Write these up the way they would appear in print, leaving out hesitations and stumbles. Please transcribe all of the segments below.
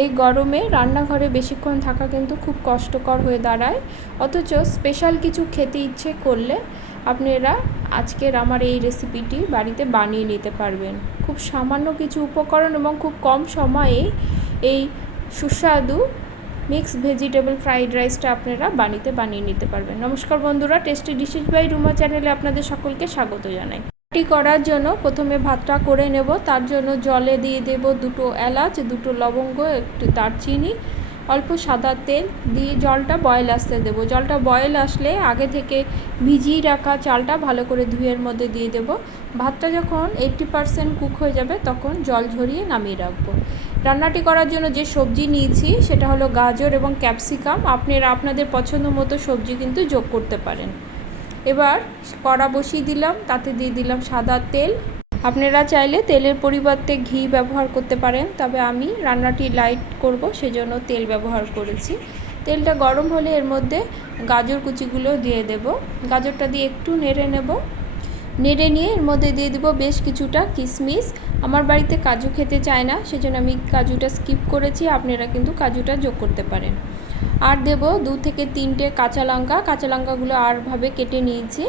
এই গরমে রান্নাঘরে বেশিক্ষণ থাকা কিন্তু খুব কষ্টকর হয়ে দাঁড়ায়, অথচ স্পেশাল কিছু খেতে ইচ্ছে করলে আপনারা আজকের আমার এই রেসিপিটি বাড়িতে বানিয়ে নিতে পারবেন। খুব সামান্য কিছু উপকরণ এবং খুব কম সময়ে এই সুস্বাদু মিক্সড ভেজিটেবল ফ্রাইড রাইসটা আপনারা বানিয়ে নিতে পারবেন। নমস্কার বন্ধুরা, টেস্টি ডিশেস বাই রুমা চ্যানেলে আপনাদের সকলকে স্বাগত জানাই। করার জন্য প্রথমে ভাতটা করে নেব। তার জন্য জলে দিয়ে দেব 2টো এলাচ, 2টো লবঙ্গ, একটু দারচিনি, অল্প সাদা তেল দিয়ে জলটা বয়েল আসতে দেব। জলটা বয়েল আসলে আগে থেকে ভিজিয়ে রাখা চালটা ভালো করে ধুয়ের মধ্যে দিয়ে দেব। ভাতটা যখন 80% কুক হয়ে যাবে তখন জল ঝরিয়ে নামিয়ে রাখবো। রান্নাটি করার জন্য যে সবজি নিয়েছি সেটা হলো গাজর এবং ক্যাপসিকাম। আপনারা আপনাদের পছন্দ মতো সবজি কিন্তু যোগ করতে পারেন। এবার কড়া বসিয়ে দিলাম, তাতে দিয়ে দিলাম সাদা তেল। আপনারা চাইলে তেলের পরিবর্তে ঘি ব্যবহার করতে পারেন, তবে আমি রান্নাটি লাইট করব সেজন্য তেল ব্যবহার করেছি। তেলটা গরম হলে এর মধ্যে গাজর কুচিগুলো দিয়ে দেব। গাজরটা দিয়ে একটু নেড়ে নেব। নেড়ে নিয়ে এর মধ্যে দিয়ে দেব বেশ কিছুটা কিশমিশ। আমার বাড়িতে কাজু খেতে চায় না, সেজন্য আমি কাজুটা স্কিপ করেছি। আপনারা কিন্তু কাজুটা যোগ করতে পারেন। আর দেব 2 থেকে 3টে কাঁচা লঙ্কা। কাঁচা লঙ্কাগুলো আরভাবে কেটে নিয়েছি।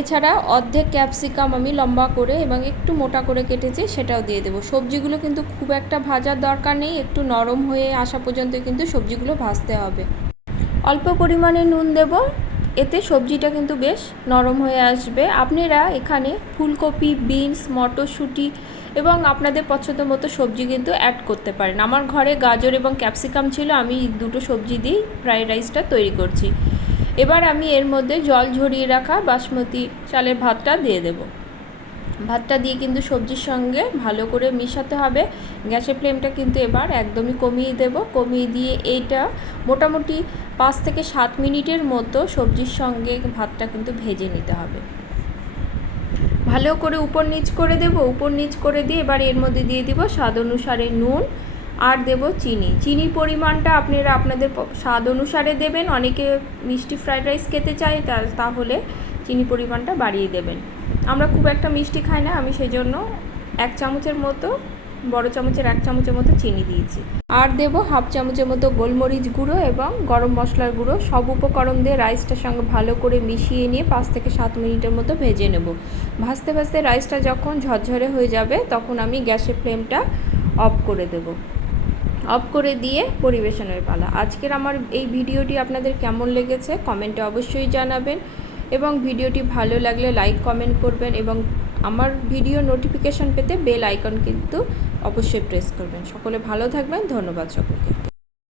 এছাড়া অর্ধেক ক্যাপসিকাম আমি লম্বা করে এবং একটু মোটা করে কেটেছি, সেটাও দিয়ে দেব। সবজিগুলো কিন্তু খুব একটা ভাজার দরকার নেই, একটু নরম হয়ে আসা পর্যন্ত কিন্তু সবজিগুলো ভাজতে হবে। অল্প পরিমাণে নুন দেব, এতে সবজিটা কিন্তু বেশ নরম হয়ে আসবে। আপনারা এখানে ফুলকপি, বিনস, মটরশুঁটি এবং আপনাদের পছন্দ মতো সবজি কিন্তু অ্যাড করতে পারেন। আমার ঘরে গাজর এবং ক্যাপসিকাম ছিল, আমি 2টো সবজি দিয়েই ফ্রাইড রাইসটা তৈরি করছি। এবার আমি এর মধ্যে জল ঝরিয়ে রাখা বাসমতি চালের ভাতটা দিয়ে দেব। ভাতটা দিয়ে কিন্তু সবজির সঙ্গে ভালো করে মিশাতে হবে। গ্যাসের ফ্লেমটা কিন্তু এবার একদমই কমিয়ে দেব। কমিয়ে দিয়ে এইটা মোটামুটি 5 থেকে 7 মিনিটের মতো সবজির সঙ্গে ভাতটা কিন্তু ভেজে নিতে হবে। ভালো করে উপর নিচ করে দেব। উপর নিচ করে দিয়ে এবার এর মধ্যে দিয়ে দিব স্বাদ অনুসারে নুন আর দেব চিনি। চিনির পরিমাণটা আপনারা আপনাদের স্বাদ অনুসারে দেবেন। অনেকে মিষ্টি ফ্রাইড রাইস খেতে চায়, তাহলে চিনি পরিমাণটা বাড়িয়ে দেবেন। আমরা খুব একটা মিষ্টি খাই না, আমি সেই জন্য 1 চামচের মতো, বড় চামচের 1 চামচের মতো চিনি দিয়েছি। আর দেব হাফ চামচের মতো গোলমরিচ গুঁড়ো এবং গরম মশলার গুঁড়ো। সব উপকরণ দিয়ে রাইসটার সঙ্গে ভালো করে মিশিয়ে নিয়ে 5 থেকে 7 মিনিটের মতো ভেজে নেব। ভাজতে ভাজতে রাইসটা যখন ঝরঝরে হয়ে যাবে তখন আমি গ্যাসের ফ্লেমটা অফ করে দেব। অফ করে দিয়ে পরিবেশনের পালা। আজকের আমার এই ভিডিওটি আপনাদের কেমন লেগেছে কমেন্টে অবশ্যই জানাবেন, এবং ভিডিওটি ভালো লাগলে লাইক কমেন্ট করবেন, এবং আমার ভিডিও নোটিফিকেশন পেতে বেল আইকন কিন্তু অবশ্যই প্রেস করবেন। সকলে ভালো থাকবেন। ধন্যবাদ সকলকে।